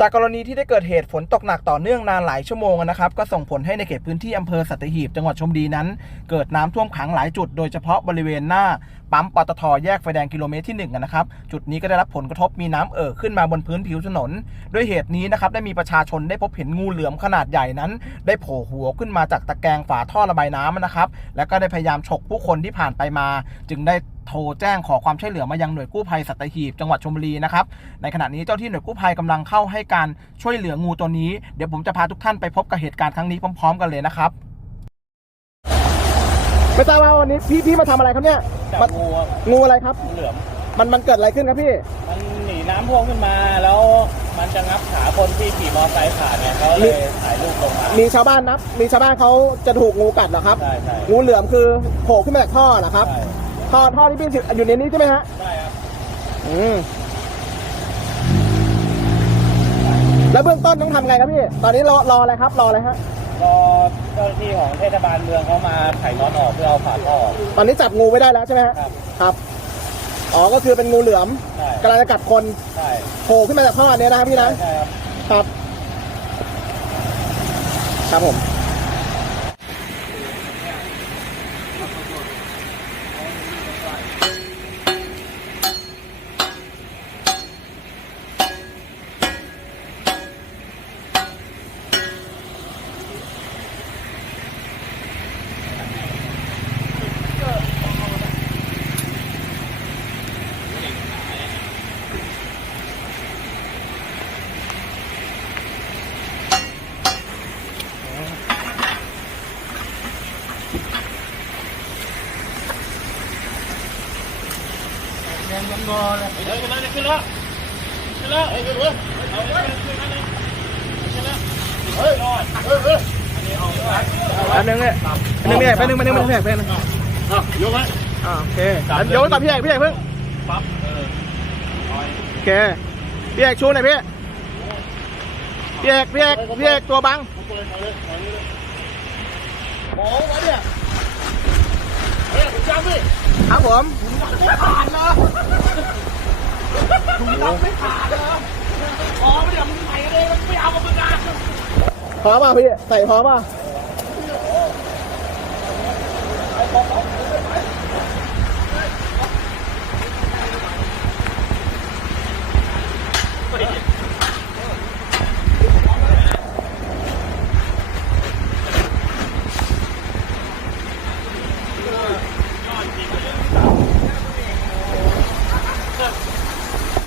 จากกรณีที่ได้เกิดเหตุฝนตกหนักต่อเนื่องนานหลายชั่วโมงนะครับ ก็ส่งผลให้ในเขตพื้นที่อำเภอสัตหีบจังหวัดชลบุรีนั้น เกิดน้ำท่วมขังหลายจุด โดยเฉพาะบริเวณหน้าปั๊มปตทแยกไฟแดงกิโลเมตรที่1นะครับ จุดนี้ก็ได้รับผลกระทบมีน้ำเอ่อขึ้นมาบนพื้นผิวถนน ด้วยเหตุนี้นะครับได้มีประชาชนได้พบเห็นงูเหลือมขนาดใหญ่นั้น ได้โผล่หัวขึ้นมาจากตะแกรงฝาท่อระบายน้ำนะครับ แล้วก็ได้พยายามฉกผู้คนที่ผ่านไปมา จึงได้โทรแจ้งขอความช่วยเหลือมายังหน่วยกู้ภัยสัตหีบจังหวัดชลบุรีนะครับในขณะนี้เจ้าที่หน่วยกู้ภัยกำลังเข้าให้การช่วยเหลืองูตัวนี้เดี๋ยวผมจะพาทุกท่านไปพบกับเหตุการณ์ครั้งนี้พร้อม ๆ กันเลยนะครับไม่ทราบว่าวันนี้พี่พี่มาทำอะไรครับเนี่ยจับมันงูครับงูอะไรครับงูเหลือมมันมันเกิดอะไรขึ้นครับพี่ มันหนีน้ำท่วมขึ้นมาแล้วมันจะงับขาคนที่ขี่มอเตอร์ไซค์ผ่านเนี่ยเขาเลยถ่ายรูปลงมา มีชาวบ้านนับ มีชาวบ้านเขาจะถูกงูกัดเหรอครับ ใช่ใช่งูเหลือมคือโผล่ขึ้นมาจากท่อเหรอครับใช่ ท่อท่อที่พี่อยู่ในนี้ใช่ไหมฮะใช่ครับอืมแล้วเบื้องต้นต้องทำไงครับพี่ ตอนนี้รอรออะไรครับ รออะไรฮะรอเจ้าหน้าที่ของเทศบาลเมืองเขามาไถ่น็อตออกเพื่อเอาฝาท่อออก ตอนนี้จับงูไว้ได้แล้วใช่ไหมฮะครับ ครับอ๋อก็คือเป็นงูเหลือมใช่กำลังจะกัดคนใช่โผล่ขึ้นมาจากท่อเนี้ยนะครับพี่นะ ใช่ครับ ครับ ครับผม ยังเงอเลยไปเดินึงเนี่ยแป๊บนึงพี่เอกแป๊บนึงแป๊บนึงแป๊บนึงพี่เอกแป๊บนึงอะยกไว้อ่าโอเคงั้นเดี๋ยวก่อนพี่เอกพี่เอกเพิ่งปั๊บเออโอเคพี่เอกชูหน่อยพี่พี่เอกพี่เอกพี่เอกตัวบังโอ้ยเนี่ย พี่ครับผมไม่ผ่านเลยถุงดำไม่ผ่านเลยขอไม่เดี๋ยวมึงใส่เลยไม่เอากับมึงนะพร้อมป่ะพี่ใส่พร้อมป่ะ